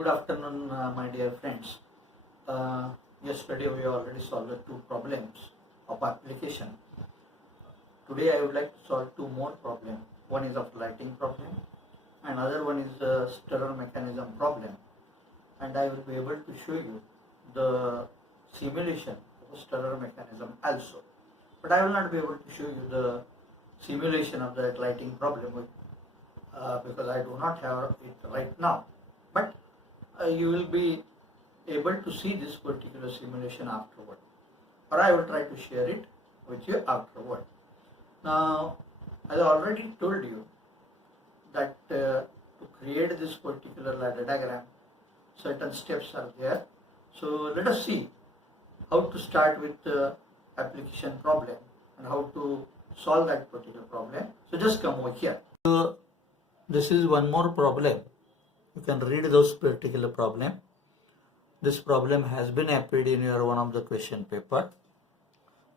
Good afternoon, my dear friends. Yesterday we already solved the two problems of application. Today I would like to solve two more problems. One is of lighting problem, another one is a stirrer mechanism problem, and I will be able to show you the simulation of the stirrer mechanism also. But I will not be able to show you the simulation of that lighting problem because I do not have it right now. But you will be able to see this particular simulation afterward, or I will try to share it with you afterward. Now, as I already told you that to create this particular ladder diagram, certain steps are there. So let us see how to start with the application problem and how to solve that particular problem. So just come over here. So this is one more problem. You can read those particular problem. This problem has been appeared in your one of the question paper.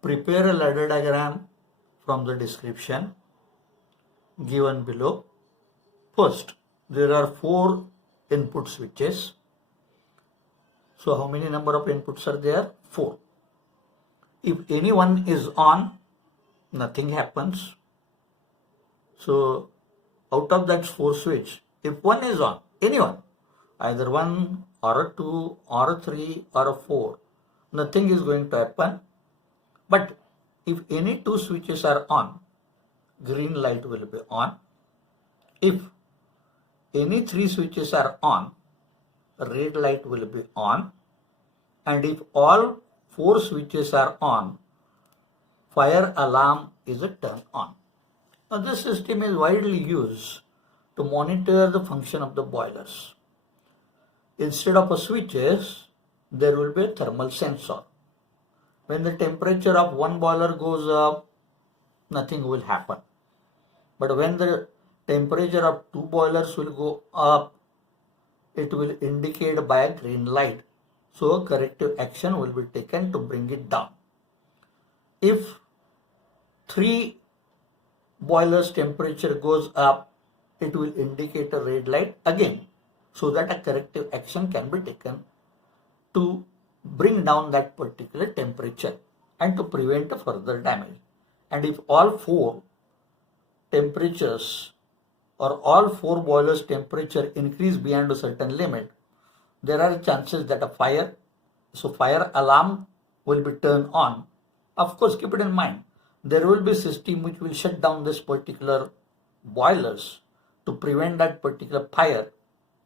Prepare a ladder diagram from the description given below. First, there are 4 input switches. So how many number of inputs are there? 4. If any one is on, nothing happens. So out of that 4 switch, if one is on, anyone, either 1 or a 2 or a 3 or a 4, nothing is going to happen. But if any 2 switches are on, green light will be on. If any 3 switches are on, red light will be on. And if all 4 switches are on, fire alarm is turned on. Now this system is widely used to monitor the function of the boilers. Instead of a switches, there will be a thermal sensor. When the temperature of one boiler goes up, nothing will happen. But when the temperature of 2 boilers will go up, it will indicate by a green light. So a corrective action will be taken to bring it down. If 3 boilers temperature goes up, it will indicate a red light again, so that a corrective action can be taken to bring down that particular temperature and to prevent a further damage. And if all 4 temperatures or all 4 boilers temperature increase beyond a certain limit, there are chances that a fire alarm will be turned on. Of course, keep it in mind, there will be a system which will shut down this particular boilers to prevent that particular fire,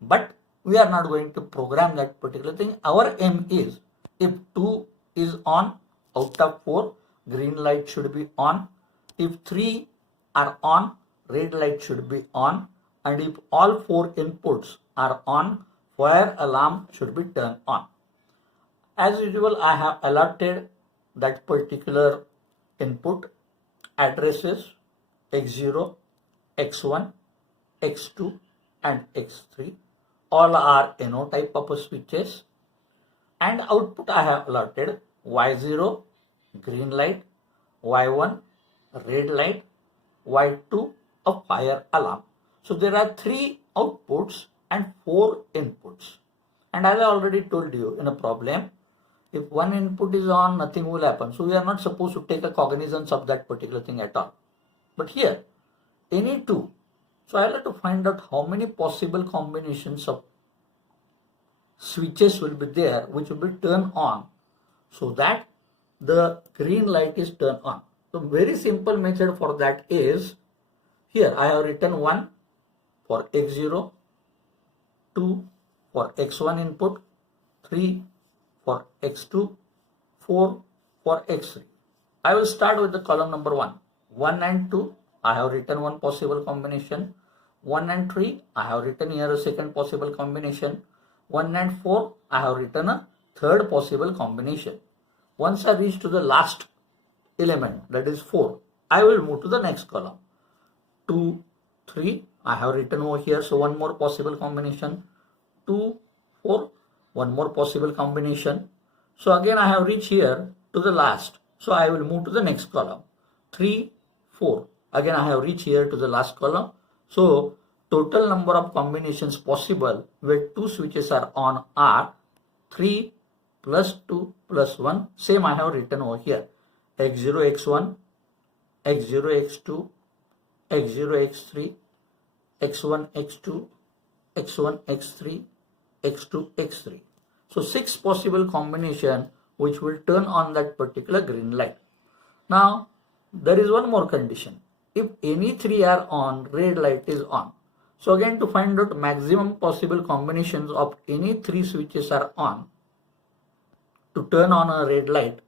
but we are not going to program that particular thing. Our aim is, if 2 is on, out of 4, green light should be on. If 3 are on, red light should be on. And if all 4 inputs are on, fire alarm should be turned on. As usual, I have allotted that particular input addresses X0, X1, X2 and X3. All are NO type of switches. And output I have allotted Y0, green light, Y1, red light, Y2, a fire alarm. So there are 3 outputs and 4 inputs. And as I already told you in a problem, if one input is on, nothing will happen. So we are not supposed to take a cognizance of that particular thing at all. But here, any 2. So I will have to find out how many possible combinations of switches will be there which will be turned on so that the green light is turned on. So very simple method for that is, here I have written 1 for X0, 2 for X1 input, 3 for X2, 4 for X3. I will start with the column number 1. 1 and 2, I have written one possible combination. 1 and 3, I have written here a second possible combination. 1 and 4, I have written a third possible combination. Once I reach to the last element, that is 4, I will move to the next column. 2, 3, I have written over here, so one more possible combination. 2, 4, one more possible combination. So again I have reached here to the last. So I will move to the next column. 3, 4. Again I have reached here to the last column. So total number of combinations possible where two switches are on are 3 plus 2 plus 1. Same I have written over here. X0, X1, X0, X2, X0, X3, X1, X2, X1, X3, X2, X3. So 6 possible combination which will turn on that particular green light. Now there is one more condition. If any 3 are on, red light is on. So again, to find out maximum possible combinations of any 3 switches are on to turn on a red light,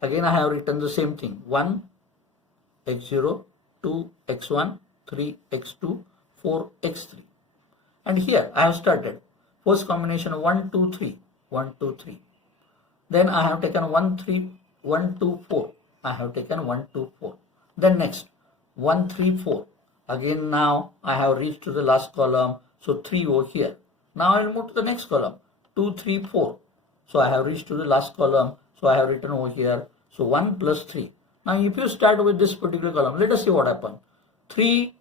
again I have written the same thing. 1 X0, 2 X1, 3 X2, 4 X3. And here I have started. First combination 1, 2, 3. 1, 2, 3. Then I have taken 1, 3, 1, 2, 4. I have taken 1, 2, 4. Then next 1, 3, 4. Again now I have reached to the last column. So 3 over here. Now I will move to the next column. 2, 3, 4. So I have reached to the last column. So I have written over here. So 1 plus 3. Now if you start with this particular column, let us see what happened. 3,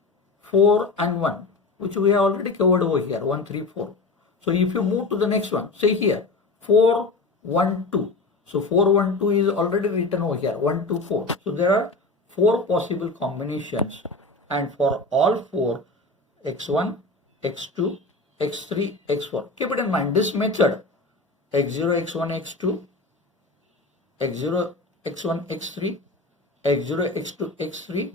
4 and 1, which we have already covered over here. 1, 3, 4. So if you move to the next one, say here 4, 1, 2. So 4, 1, 2 is already written over here. 1, 2, 4. So there are 4 possible combinations. And for all 4, X1, X2, X3, X4. Keep it in mind, this method, X0, X1, X2, X0, X1, X3, X0, X2, X3,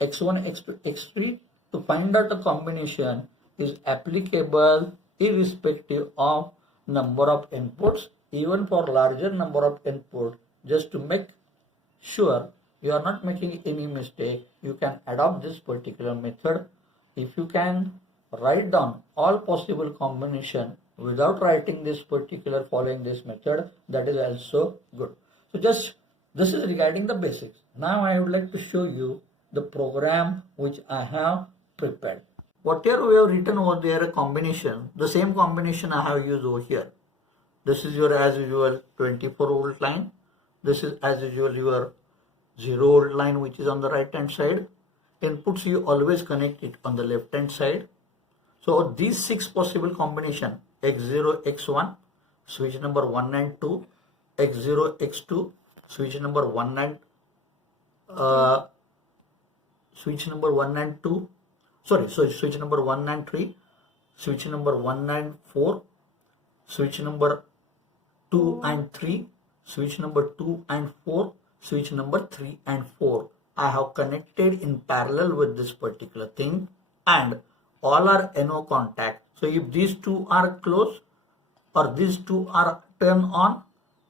X1, X2, X3, to find out a combination is applicable irrespective of number of inputs, even for larger number of inputs. Just to make sure you are not making any mistake, you can adopt this particular method. If you can write down all possible combination without writing this particular following this method, that is also good. So just this is regarding the basics. Now I would like to show you the program which I have prepared. Whatever we have written over there a combination, the same combination I have used over here. This is your as usual 24 volt line. This is as usual your 0 volt line which is on the right hand side. Inputs you always connect it on the left hand side. So these 6 possible combination, X0, X1, switch number 1 and 2, X0, X2, switch number 1 and switch number 1 and 2, switch number 1 and 3, switch number 1 and 4, switch number 2 and 3, switch number 2 and 4, switch number 3 and 4. I have connected in parallel with this particular thing, and all are NO contact. So if these 2 are closed or these 2 are turned on,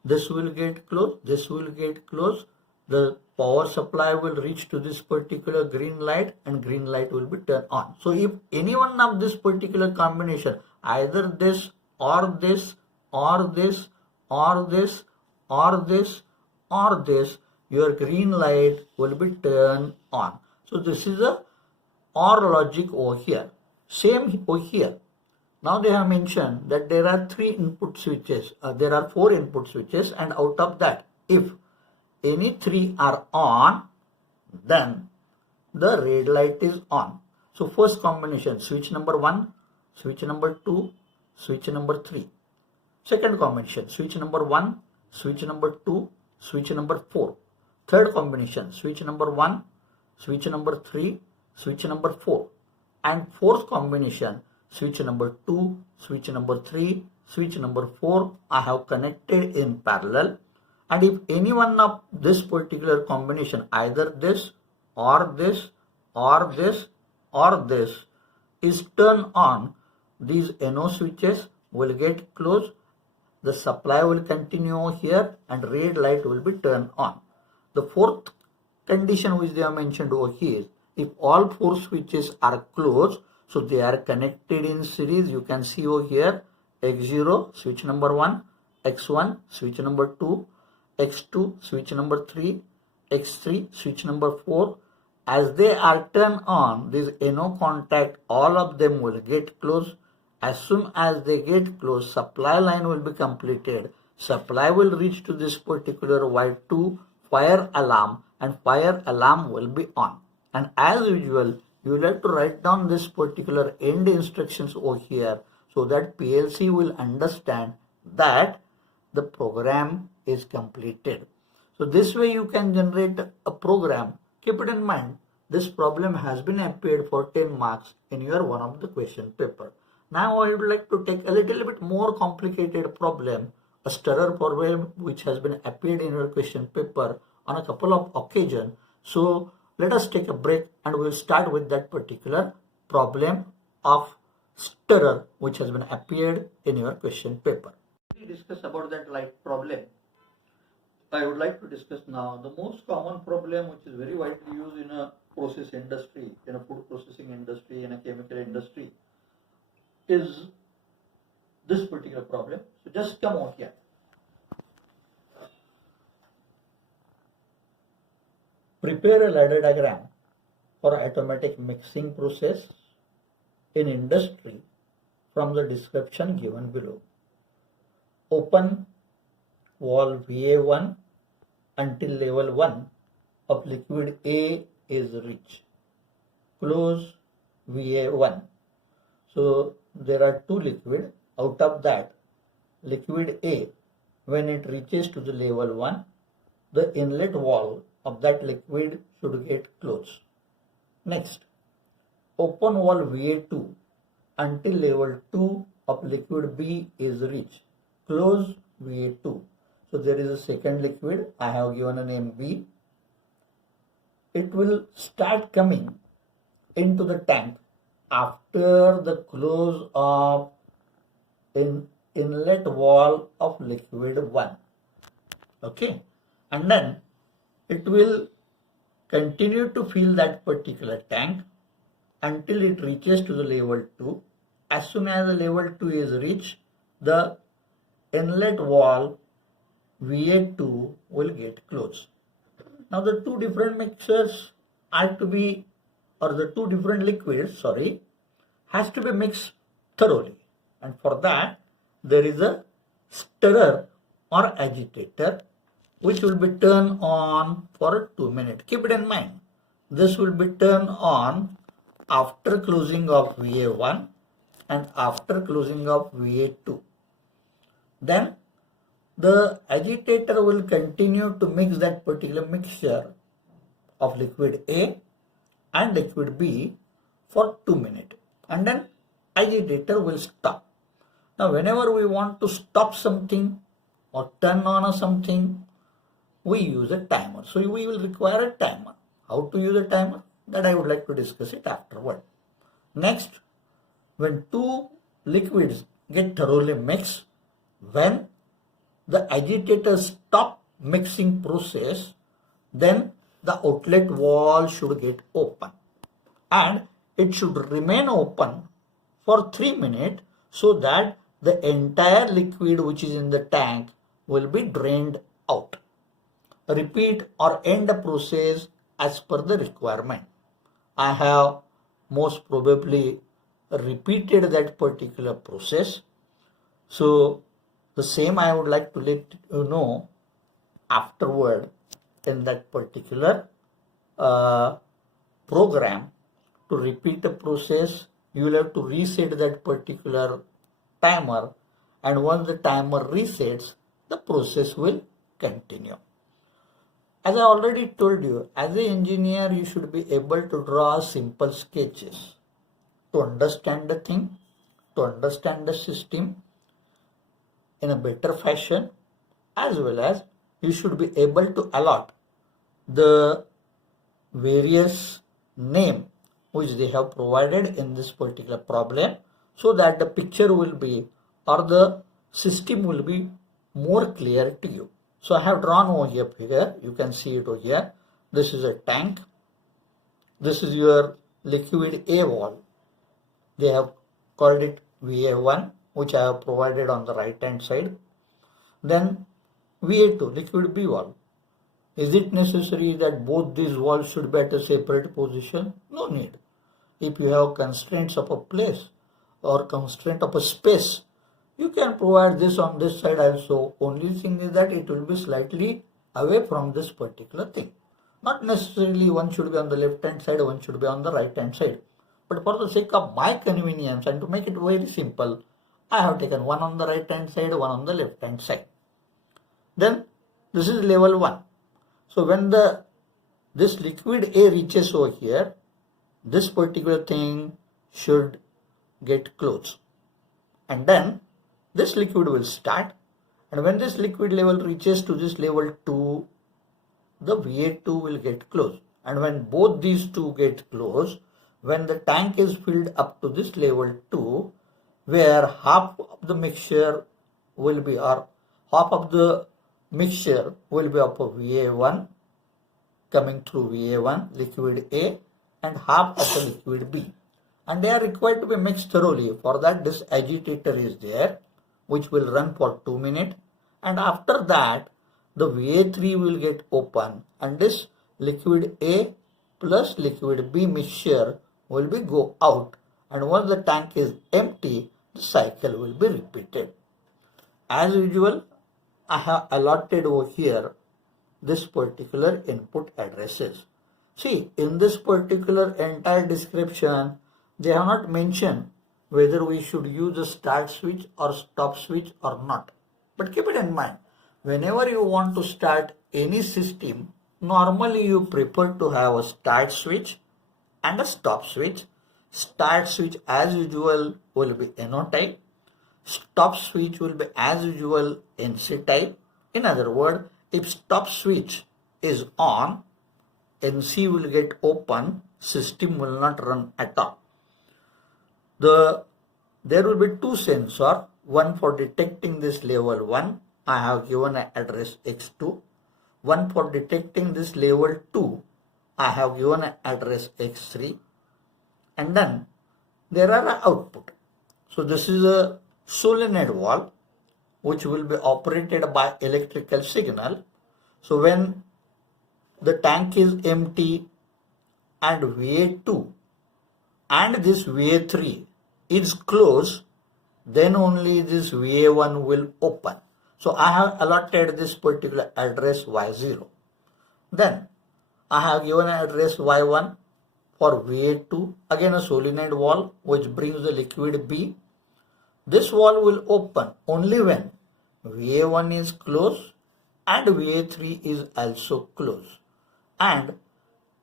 this will get closed, this will get closed. The power supply will reach to this particular green light and green light will be turned on. So if any one of this particular combination, either this or this or this or this or this or this, your green light will be turned on. So this is a OR logic over here. Same over here. Now they have mentioned that there are 3 input switches. There are 4 input switches, and out of that, if any 3 are on, then the red light is on. So first combination, switch number 1, switch number 2, switch number 3. Second combination, switch number 1, switch number 2, switch number 4. Third combination, switch number 1, switch number 3, switch number 4. And fourth combination, switch number 2, switch number 3, switch number 4, I have connected in parallel. And if any one of this particular combination, either this or this or this or this, is turned on, these NO switches will get closed, the supply will continue here, and red light will be turned on. The fourth condition which they have mentioned over here, if all 4 switches are closed, so they are connected in series. You can see over here, X0, switch number 1, X1, switch number 2, X2, switch number 3, X3, switch number 4. As they are turned on, this NO contact, all of them will get closed. As soon as they get closed, supply line will be completed. Supply will reach to this particular white 2 fire alarm, and fire alarm will be on. And as usual, you will have to write down this particular end instructions over here so that PLC will understand that the program is completed. So this way you can generate a program. Keep it in mind, this problem has been appeared for 10 marks in your one of the question paper. Now I would like to take a little bit more complicated problem, a stirrer problem which has been appeared in your question paper on a couple of occasions. So let us take a break and we'll start with that particular problem of stirrer which has been appeared in your question paper. We discuss about that light problem. I would like to discuss now the most common problem which is very widely used in a process industry, in a food processing industry, in a chemical industry, is this particular problem. So just come over here. Prepare a ladder diagram for automatic mixing process in industry from the description given below. Open valve VA1 until level 1 of liquid A is reached. Close VA1. So there are two liquid. Out of that, liquid A, when it reaches to the level 1, the inlet valve of that liquid should get closed. Next, open valve VA2 until level 2 of liquid B is reached. Close VA2. So there is a second liquid. I have given a name B. It will start coming into the tank after the close of inlet valve of liquid 1. Okay, and then it will continue to fill that particular tank until it reaches to the level 2. As soon as the level 2 is reached, the inlet valve VA2 will get closed. Now the two different mixers are to be, or the two different liquids, has to be mixed thoroughly. And for that, there is a stirrer or agitator which will be turned on for 2 minutes. Keep it in mind. This will be turned on after closing of VA1 and after closing of VA2. Then the agitator will continue to mix that particular mixture of liquid A and liquid B for 2 minutes. And then agitator will stop. Now whenever we want to stop something or turn on something, we use a timer. So we will require a timer. How to use a timer? That I would like to discuss it afterward. Next, when two liquids get thoroughly mixed, when the agitator stop mixing process, then the outlet valve should get open. And it should remain open for 3 minutes so that the entire liquid which is in the tank will be drained out. Repeat or end the process as per the requirement. I have most probably repeated that particular process. So the same I would like to let you know afterward in that particular program. To repeat the process, you will have to reset that particular timer, and once the timer resets, the process will continue. As I already told you, as an engineer, you should be able to draw simple sketches to understand the thing, to understand the system in a better fashion, as well as you should be able to allot the various name which they have provided in this particular problem, so that the picture will be, or the system will be more clear to you. So I have drawn over here figure. You can see it over here. This is a tank. This is your liquid A valve. They have called it VA1, which I have provided on the right hand side. Then VA2, liquid B valve. Is it necessary that both these valves should be at a separate position? No need. If you have constraints of a place or constraint of a space, you can provide this on this side also. Only thing is that it will be slightly away from this particular thing. Not necessarily one should be on the left hand side, one should be on the right hand side. But for the sake of my convenience and to make it very simple, I have taken one on the right hand side, one on the left hand side. Then this is level 1. So when this liquid A reaches over here, this particular thing should get closed. And then this liquid will start. And when this liquid level reaches to this level 2, the VA2 will get closed. And when both these two get closed, when the tank is filled up to this level 2, where half of the mixture will be, or half of the mixture will be of VA1 coming through VA1, liquid A, and half of the liquid B. And they are required to be mixed thoroughly. For that, this agitator is there, which will run for 2 minutes. And after that, the VA3 will get open, and this liquid A plus liquid B mixture will be go out. And once the tank is empty, the cycle will be repeated. As usual, I have allotted over here this particular input addresses. See, in this particular entire description, they have not mentioned whether we should use a start switch or stop switch or not. But keep it in mind, whenever you want to start any system, normally you prefer to have a start switch and a stop switch. Start switch as usual will be NO type. Stop switch will be as usual NC type. In other words, if stop switch is on, NC will get open, system will not run at all. There will be two sensors, one for detecting this level 1, I have given an address X2. One for detecting this level 2, I have given an address X3. And then there are an output. So this is a solenoid valve which will be operated by electrical signal. So when the tank is empty and VA2 and this VA3 is closed, then only this VA1 will open. So I have allotted this particular address Y0. Then I have given an address Y1 for VA2, again a solenoid valve which brings the liquid B. This valve will open only when VA1 is closed and VA3 is also closed. And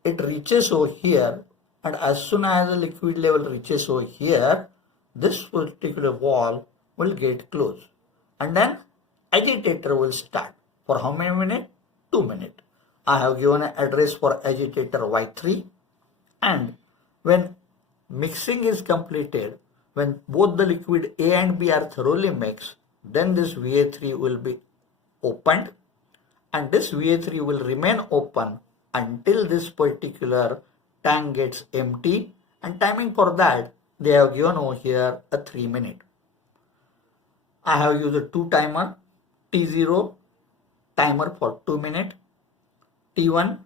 it reaches over here, and as soon as the liquid level reaches over here, this particular valve will get closed. And then agitator will start. For how many minutes? 2 minutes. I have given an address for agitator Y3. And when mixing is completed, when both the liquid A and B are thoroughly mixed, then this VA3 will be opened, and this VA3 will remain open until this particular tank gets empty, and timing for that they have given over here a 3 minute. I have used a 2 timer, T0 timer for 2 minutes, T1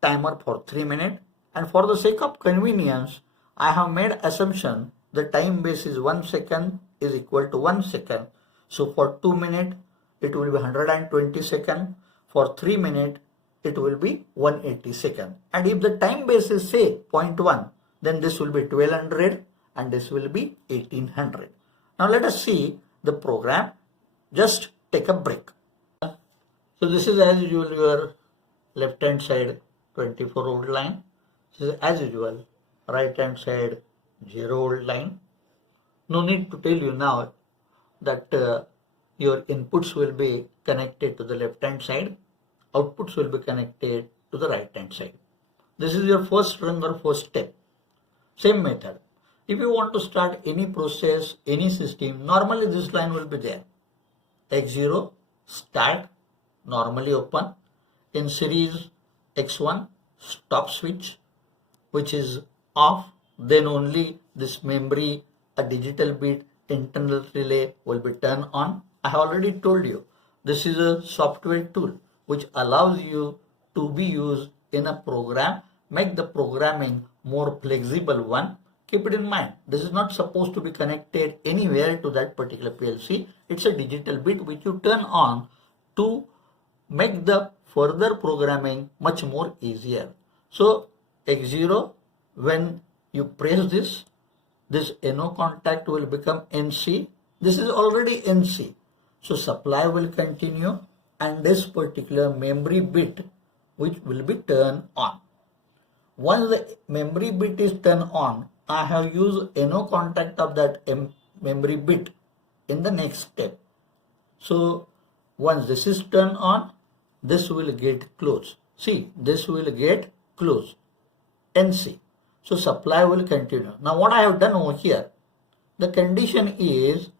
timer for 3 minutes, and for the sake of convenience I have made assumption the time base is 1 second is equal to 1 second. So for 2 minutes it will be 120 seconds, for 3 minutes it will be 180 seconds. And if the time base is say 0.1, then this will be 1200 and this will be 1800. Now let us see the program. Just take a break. So this is as usual your left hand side 24 volt line. This is as usual right hand side 0 volt line. No need to tell you now that your inputs will be connected to the left hand side, outputs will be connected to the right hand side. This is your first rung or first step. Same method. If you want to start any process, any system, normally this line will be there. X0, start, normally open. In series X1, stop switch, which is off. Then only this memory, a digital bit, internal relay will be turned on. I have already told you, this is a software tool which allows you to be used in a program, make the programming more flexible one. Keep it in mind, this is not supposed to be connected anywhere to that particular PLC. It's a digital bit which you turn on to make the further programming much more easier. So X0, when you press this NO contact will become NC. This is already NC. So supply will continue and this particular memory bit which will be turned on. Once the memory bit is turned on, I have used NO contact of that memory bit in the next step. So once this is turned on, this will get closed. See, this will get closed. NC. So supply will continue. Now what I have done over here, the condition is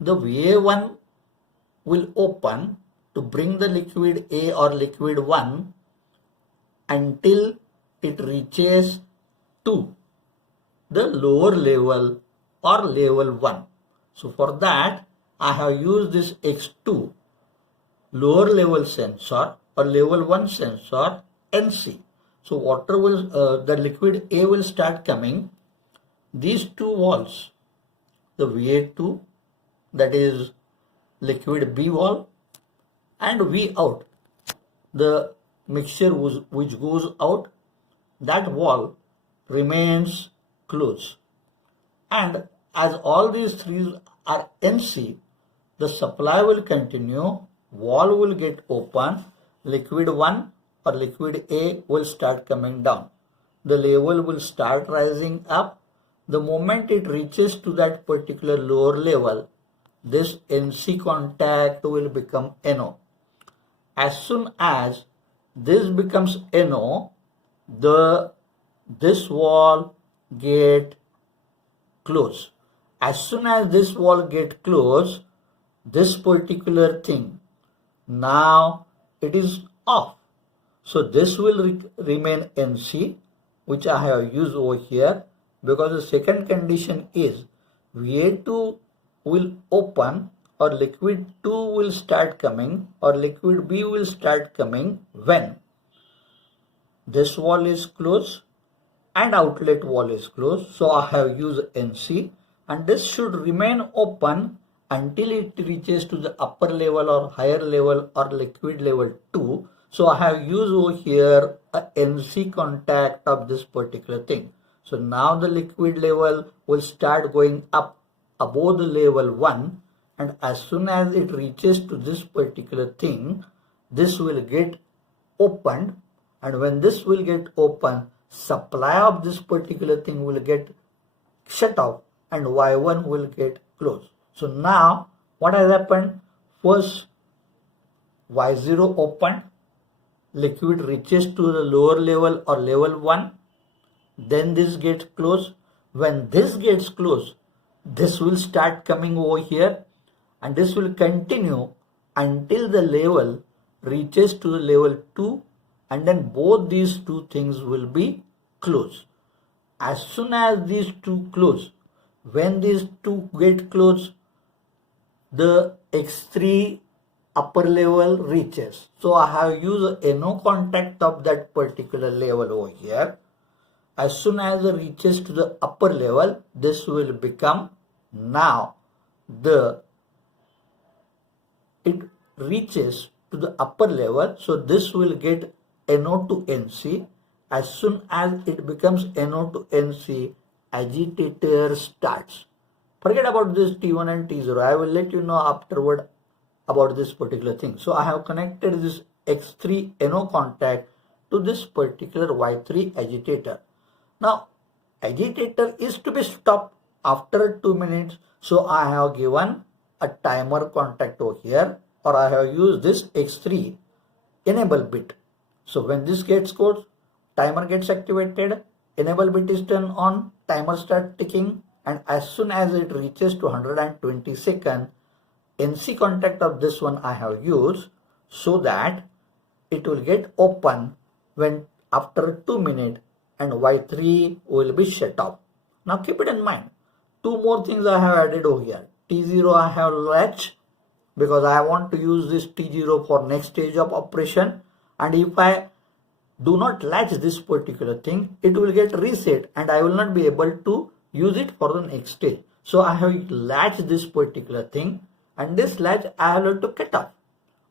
the VA1 will open to bring the liquid A or liquid 1 until it reaches to the lower level or level 1. So for that, I have used this X2 lower level sensor or level 1 sensor NC. So water will, the liquid A will start coming. These two valves, the VA2, that is liquid B valve, and V out, the mixture which goes out, that valve remains closed. And as all these three are NC, the supply will continue, valve will get open, liquid 1 or liquid A will start coming down. The level will start rising up. The moment it reaches to that particular lower level, this NC contact will become NO. As soon as this becomes NO, this wall get closed. As soon as this wall get closed, this particular thing, now it is off. So this will remain NC, which I have used over here, because the second condition is VA2 will open or liquid 2 will start coming or liquid B will start coming when this wall is closed and outlet wall is closed. So I have used NC, and this should remain open until it reaches to the upper level or higher level or liquid level 2. So I have used over here a NC contact of this particular thing. So now the liquid level will start going up above the level 1, and as soon as it reaches to this particular thing, this will get opened, and when this will get open, supply of this particular thing will get shut off and Y1 will get closed. So now what has happened? First Y0 opened, liquid reaches to the lower level or level 1, then this gets closed. When this gets closed, this will start coming over here, and this will continue until the level reaches to the level 2, and then both these two things will be closed. As soon as these two close, when these two get closed, the X3 upper level reaches. So I have used a NO contact of that particular level over here. As soon as it reaches to the upper level, this will become now it reaches to the upper level. So this will get NO to NC. As soon as it becomes NO to NC, agitator starts. Forget about this T1 and T0. I will let you know afterward about this particular thing. So I have connected this X3 NO contact to this particular Y3 agitator. Now agitator is to be stopped after 2 minutes. So I have given a timer contact over here, or I have used this X3 enable bit. So when this gets closed, timer gets activated, enable bit is turned on, timer starts ticking, and as soon as it reaches to 120 seconds, NC contact of this one I have used so that it will get open when after 2 minutes, and Y3 will be shut off. Now keep it in mind, two more things I have added over here. T0 I have latch because I want to use this T0 for next stage of operation, and if I do not latch this particular thing, it will get reset and I will not be able to use it for the next stage. So I have latched this particular thing, and this latch I have to cut off.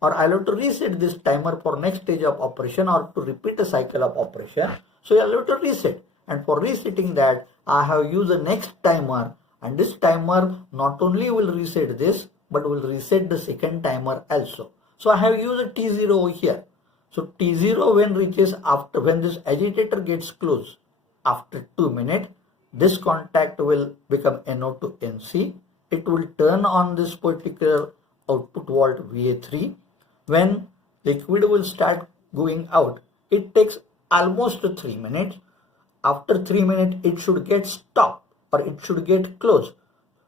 or I'll have to reset this timer for next stage of operation or to repeat a cycle of operation. So I'll have to reset, and for resetting that I have used the next timer, and this timer not only will reset this but will reset the second timer also. So I have used a T0 over here. So T0 when reaches after, when this agitator gets closed after 2 minutes, this contact will become NO to NC. It will turn on this particular output volt VA3. When liquid will start going out, it takes almost 3 minutes. After 3 minutes, it should get stopped or it should get closed.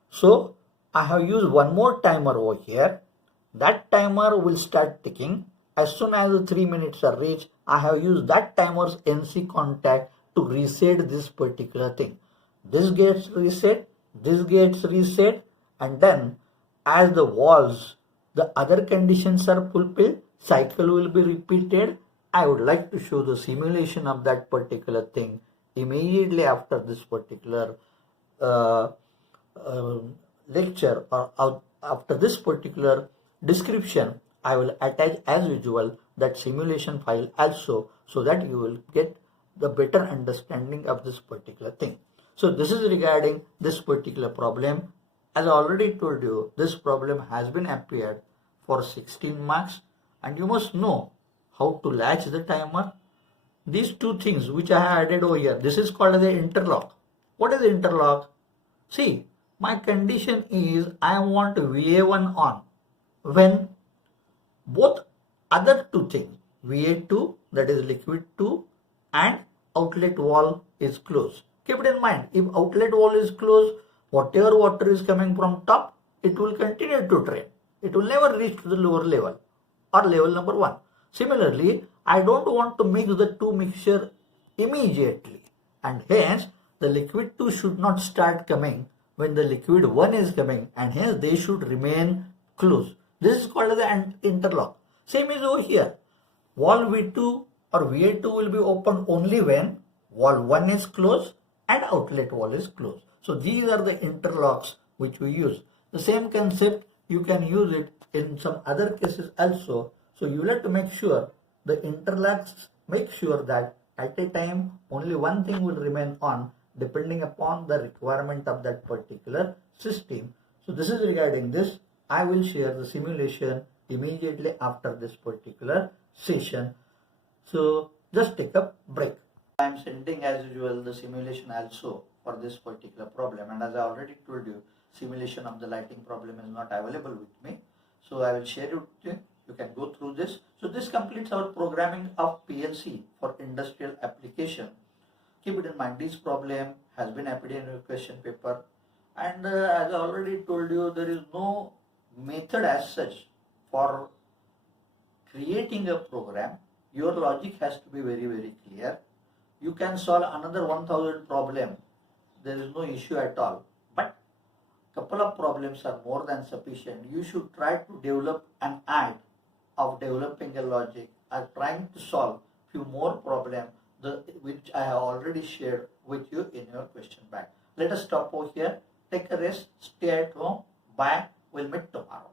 So I have used one more timer over here. That timer will start ticking. As soon as the 3 minutes are reached, I have used that timer's NC contact to reset this particular thing. This gets reset, and then as the valves, the other conditions are fulfilled, cycle will be repeated. I would like to show the simulation of that particular thing immediately after this particular lecture, or after this particular description. I will attach as usual that simulation file also, so that you will get the better understanding of this particular thing. So this is regarding this particular problem. As I already told you, this problem has been appeared for 16 marks, and you must know how to latch the timer. These two things which I have added over here, this is called as the interlock. What is interlock? See, my condition is I want VA1 on when both other two things, VA2, that is liquid 2, and outlet valve is closed. Keep it in mind, if outlet valve is closed, whatever water is coming from top, it will continue to drain. It will never reach to the lower level or level number 1. Similarly, I don't want to mix the two mixture immediately, and hence the liquid 2 should not start coming when the liquid 1 is coming, and hence they should remain closed. This is called as the interlock. Same is over here. Valve V2 or VA2 will be opened only when valve 1 is closed and outlet valve is closed. So these are the interlocks which we use. The same concept you can use it in some other cases also. So you will have to make sure the interlocks make sure that at a time only one thing will remain on depending upon the requirement of that particular system. So this is regarding this. I will share the simulation immediately after this particular session. So just take a break. I am sending as usual the simulation also for this particular problem, and as I already told you, simulation of the lighting problem is not available with me. So I will share it with you. You can go through this. So this completes our programming of PLC for industrial application. Keep it in mind, this problem has been appeared in your question paper, and as I already told you, there is no method as such for creating a program. Your logic has to be very, very clear. You can solve another 1000 problem. There is no issue at all. But couple of problems are more than sufficient. You should try to develop an art of developing a logic or trying to solve few more problems which I have already shared with you in your question bank. Let us stop over here. Take a rest. Stay at home. Bye. We'll meet tomorrow.